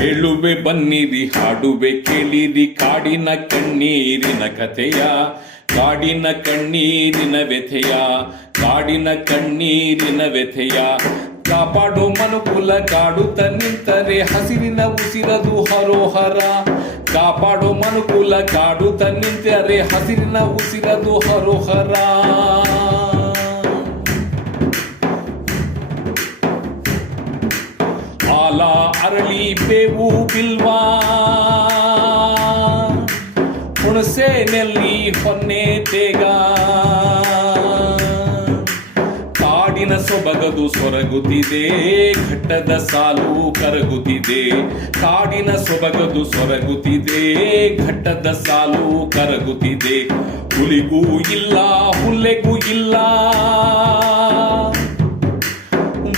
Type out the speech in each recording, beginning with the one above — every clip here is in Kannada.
ಹೇಳುವೆ ಬನ್ನಿರಿ ಹಾಡುವೆ ಕೇಳಿರಿ ಕಾಡಿನ ಕಣ್ಣೀರಿನ ಕಥೆಯ, ಕಾಡಿನ ಕಣ್ಣೀರಿನ ವ್ಯಥೆಯ, ಕಾಡಿನ ಕಣ್ಣೀರಿನ ವ್ಯಥೆಯ. ಕಾಪಾಡೋ ಮನುಕುಲ ಕಾಡುತ್ತ ನಿಂತರೆ ಹಸಿರಿನ ಉಸಿರದು ಹರೋಹರ. ಕಾಪಾಡೋ ಮನುಕುಲ ಕಾಡುತ್ತ ನಿಂತರೆ ಹಸಿರಿನ ಉಸಿರದು ಹರೋಹರ. ಆಲ ಅರಳಿ ಬೇವು ಬಿಲ್ವಾ, ಹುಣಸೆ ನೆಲ್ಲಿ ಹೊನ್ನೆ ತೇಗ, ಕಾಡಿನ ಸೊಬಗದು ಸೊರಗುತ್ತಿದೆ, ಘಟ್ಟದ ಸಾಲು ಕರಗುತ್ತಿದೆ. ಕಾಡಿನ ಸೊಬಗದು ಸೊರಗುತ್ತಿದೆ, ಘಟ್ಟದ ಸಾಲು ಕರಗುತ್ತಿದೆ. ಹುಲಿಗೂ ಇಲ್ಲ ಹುಲ್ಲೆಗೂ ಇಲ್ಲ,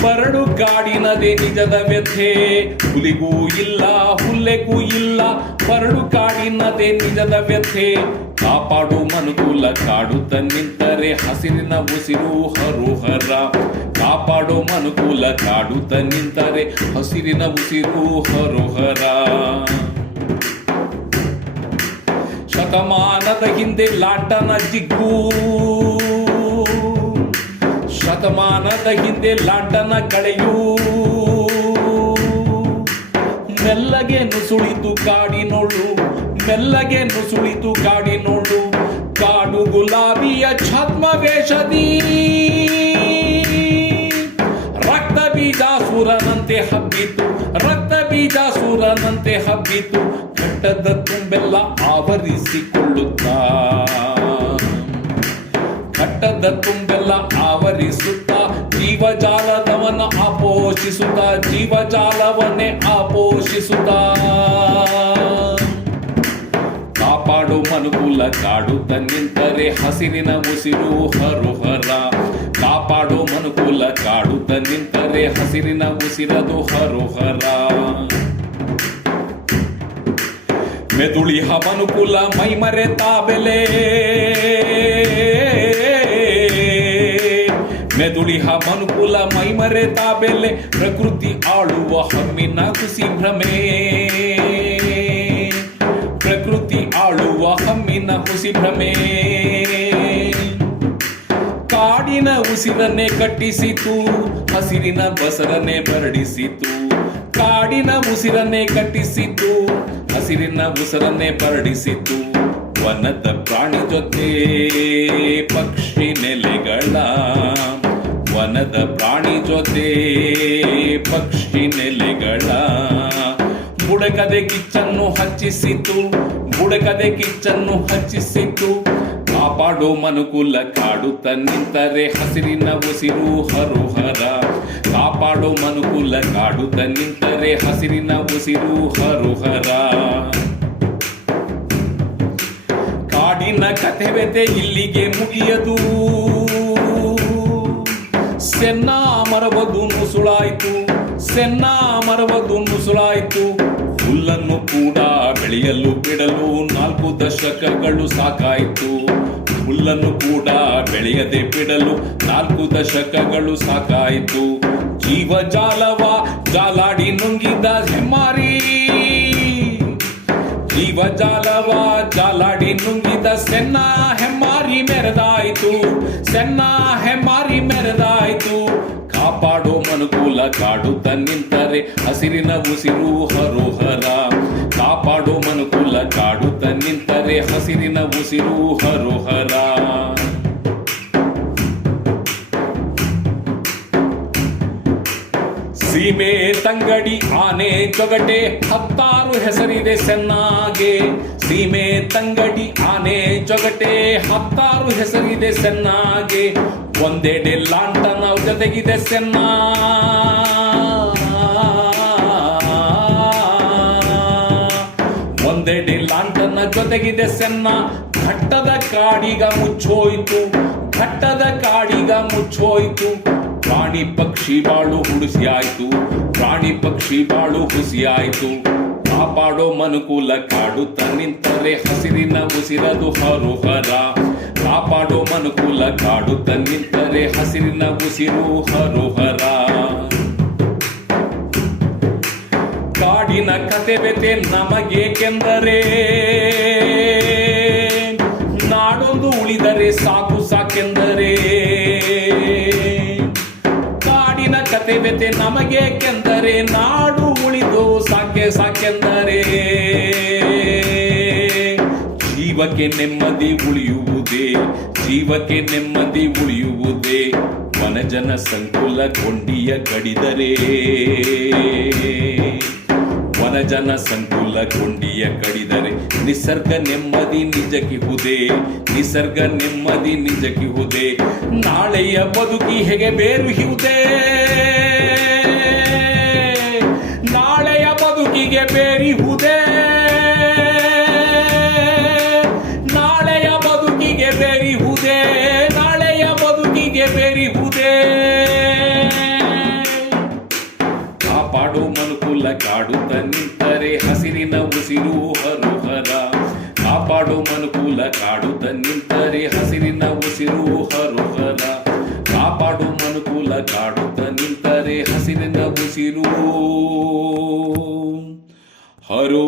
ಬರಡು ಕಾಡಿನದೇ ನಿಜದ ವ್ಯಥೆ. ಹುಲಿಗೂ ಇಲ್ಲ ಹುಲ್ಲೆಗೂ ಇಲ್ಲ, ಬರಡು ಕಾಡಿನದೇ ನಿಜದ ವ್ಯಥೆ. ಕಾಪಾಡು ಮನುಕುಲ ಕಾಡುತ್ತ ನಿಂತರೆ ಹಸಿರಿನ ಉಸಿರು ಹರೋಹರ. ಕಾಪಾಡು ಮನುಕುಲ ಕಾಡುತ್ತ ನಿಂತರೆ ಹಸಿರಿನ ಉಸಿರು ಹರೋಹರ. ಶತಮಾನದ ಹಿಂದೆ ಲಾಟನ ಜಿಗ್ಗು, ಶತಮಾನದ ಹಿಂದೆ ಲಾಟನ ಕಳೆಯು, ಮೆಲ್ಲಗೆ ನುಸುಳಿತು ಕಾಡಿನೋಳು, ಮೆಲ್ಲಗೆ ನುಸುಳಿತು ಕಾಡಿನೋಳು. ಕಾಡು ಗುಲಾಬಿಯ ಛದ್ಮವೇಷದಿ ರಕ್ತ ಬೀಜಾಸುರನಂತೆ ಹಬ್ಬಿತು, ರಕ್ತ ಬೀಜಾಸುರನಂತೆ ಹಬ್ಬಿತು. ಘಟ್ಟದ ತುಂಬೆಲ್ಲ ಆವರಿಸಿಕೊಳ್ಳುತ್ತಾ, ಘಟ್ಟದ ತುಂಬೆಲ್ಲ ಆವರಿಸುತ್ತಾ, ಜೀವಜಾಲದವನ್ನ ಆಪೋಷಿಸುತ್ತಾ, ಜೀವಜಾಲವನ್ನೇ ಆಪೋಷಿಸುತ್ತಾ. ಕಾಪಾಡು ಮನುಕುಲ ಕಾಡುತ್ತ ನಿಂತರೆ ಹಸಿರಿನ ಉಸಿರು ಹರೋಹರ. ಕಾಪಾಡು ಮನುಕುಲ ಕಾಡುತ್ತ ನಿಂತರೆ ಹಸಿರಿನ ಉಸಿರದು ಹರೋಹರ. ಮೆದುಳಿಹ ಮನುಕುಲ ಮೈಮರೆತ ಬೆಲೆ, ಮೆದುಳಿಹ ಮನುಕುಲ ಮೈಮರೆತ ಬೆಲೆ. ಪ್ರಕೃತಿ ಆಳುವ ಹಮ್ಮಿನ ಕುಸಿ ಭ್ರಮೆ, ಪ್ರಕೃತಿ ಆಳುವ ಹಮ್ಮಿನ ಕುಸಿ ಭ್ರಮೆ. ಕಾಡಿನ ಉಸಿರನ್ನೇ ಕಟ್ಟಿಸಿತು, ಹಸಿರಿನ ಬಸರನ್ನೇ ಬರಡಿಸಿತು. ಕಾಡಿನ ಉಸಿರನ್ನೇ ಕಟ್ಟಿಸಿತು, ಹಸಿರಿನ ಉಸಿರನ್ನೇ ಬರಡಿಸಿತು. ವನದ ಪ್ರಾಣಿ ಜೊತೆ ಪಕ್ಷಿ ನೆಲೆಗಳ, ವನದ ಪ್ರಾಣಿ ಜೊತೆ ಪಕ್ಷಿ ನೆಲೆಗಳ. ಬುಡಕದೆ ಕಿಚ್ಚನ್ನು ಹಚ್ಚಿಸಿತು, ಬುಡಕದೆ ಕಿಚ್ಚನ್ನು ಹಚ್ಚಿಸಿತು. ಕಾಪಾಡೋ ಮನುಕುಲ ಕಾಡುತ್ತ ನಿಂತರೆ ಹಸಿರಿನ ಉಸಿರು ಹರೋಹರ. ಕಾಪಾಡೋ ಮನುಕುಲ ಕಾಡುತ್ತ ನಿಂತರೆ ಹಸಿರಿನ ಉಸಿರು ಹರೋಹರ. ಕಾಡಿನ ಕಥೆ ವ್ಯಥೆ ಇಲ್ಲಿಗೆ ಮುಗಿಯದು, ಸೆನ್ನ ಮರವದು ನುಸುಳಾಯ್ತು, ಸೆನ್ನ ಮರವದು ನುಸುಳಾಯ್ತು. ಹುಲ್ಲನ್ನು ಕೂಡ ಬೆಳೆಯಲು ಬಿಡಲು 4 ದಶಕಗಳು ಸಾಕಾಯಿತು. ಹುಲ್ಲನ್ನು ಕೂಡ ಬೆಳೆಯದೆ ಬಿಡಲು 4 ದಶಕಗಳು ಸಾಕಾಯಿತು. ಜೀವಜಾಲವ ಜಾಲಾಡಿ ನುಂಗಿದ ಹೆಮ್ಮಾರಿ, ಜೀವಜಾಲವ ಜಾಲಾಡಿ ನುಂಗಿದ ಸೆನ್ನ ಹೆಮ್ಮಾರಿ ಮೆರೆದಾಯಿತು, ಸೆನ್ನ ಹೆಮ್ಮಾರಿ ಮೆರೆದಾಯಿತು. ಕಾಪಾಡೋ ಮನುಕುಲ ಕಾಡುತ್ತ ನಿಂತರೆ ಹಸಿರಿನ ಉಸಿರು ಹರೋಹರ. ಕಾಪಾಡೋ ಮನುಕುಲ ಕಾಡುತ್ತ ನಿಂತರೆ ಹಸಿರಿನ ಉಸಿರು ಹರೋಹರ. ಸೀಮೆ ತಂಗಡಿ ಆನೆ ಜೊಗಟೆ 16 ಹೆಸರಿದೆ ಸೆನ್ನಾಗೆ. ಸೀಮೆ ತಂಗಡಿ ಆನೆ ಜೊಗಟೆ 16 ಹೆಸರಿದೆ ಸೆನ್ನಾಗೆ. ಒಂದೆಡೆ ಲಾಂಟನ ಜೊತೆಗಿದೆ ಸೆನ್ನ, ಒಂದೆಡೆ ಲಾಂಟನ ಜೊತೆಗಿದೆ ಸೆನ್ನ. ಘಟ್ಟದ ಕಾಡಿಗ ಮುಚ್ಚೋಯ್ತು, ಘಟ್ಟದ ಕಾಡಿಗ ಮುಚ್ಚೋಯ್ತು. ಪ್ರಾಣಿ ಪಕ್ಷಿ ಬಾಳು ಹುಡುಸಿಯಾಯ್ತು, ಪ್ರಾಣಿ ಪಕ್ಷಿ ಬಾಳು ಹುಸಿಯಾಯ್ತು. ಕಾಪಾಡೋ ಮನುಕುಲ ಕಾಡುತ್ತ ನಿಂತರೆ ಹಸಿರಿನ ಉಸಿರದು ಹರೋಹರ. ಕಾಪಾಡೋ ಮನುಕುಲ ಕಾಡುತ್ತ ನಿಂತರೆ ಹಸಿರಿನ ಉಸಿರು ಹರೋಹರ. ಕಾಡಿ ಕಾಡಿನ ಕತೆ ಬೆತೆ ನಮಗೇಕೆಂದರೆ ನಾಡೊಂದು ಉಳಿದರೆ ಸಾಕು ಸಾಕೆಂದರೆ ಕಾಡಿನ ಕತೆ ಬೆತೆ ನಮಗೇಕೆಂದರೆ ನಾಡು ಉಳಿದು ಸಾಕೆ ಸಾಕೆಂದರೆ ಜೀವಕ್ಕೆ ನೆಮ್ಮದಿ ಉಳಿಯುವುದೇ ಜೀವಕ್ಕೆ ನೆಮ್ಮದಿ ಉಳಿಯುವುದೇ ವನಜನ ಸಂಕುಲ ಕೊಂಡಿಯ ಕಡಿದರೆ ವನಜನ ಸಂಕುಲ ಕೊಂಡಿಯ ಕಡಿದರೆ ನಿಸರ್ಗ ನೆಮ್ಮದಿ ನಿಜಕ್ಕಿಹುದೇ ನಿಸರ್ಗ ನೆಮ್ಮದಿ ನಿಜಕ್ಕಿಹುದೇ ನಾಳೆಯ ಬದುಕಿ ಹೇಗೆ ಬೇರುಹಿವುದೇ ನಾಳೆಯ ಬದುಕಿಗೆ ಬೇರಿಹುದೇ ನಾಳೆಯ ಬದುಕಿಗೆ ಬೇರಿಹುದೇ ನಾಳೆಯ ಬದುಕಿಗೆ ಬೇರಿಹುದೇ ಕಾಪಾಡು ಮನುಕುಲ ಕಾಡುತ್ತ ನಿಂತರೆ ಹಸಿರಿನ ಉಸಿರು ಹರುಹರ ಕಾಪಾಡು ಮನುಕುಲ ಕಾಡುತ್ತ ನಿಂತರೆ ಹಸಿರಿನ ಉಸಿರು ಹರುಹರ ಕಾಪಾಡು ಮನುಕುಲ ಕಾಡುತ್ತ ನಿಂತರೆ ಹಸಿರಿನ ಉಸಿರು ಹರೋ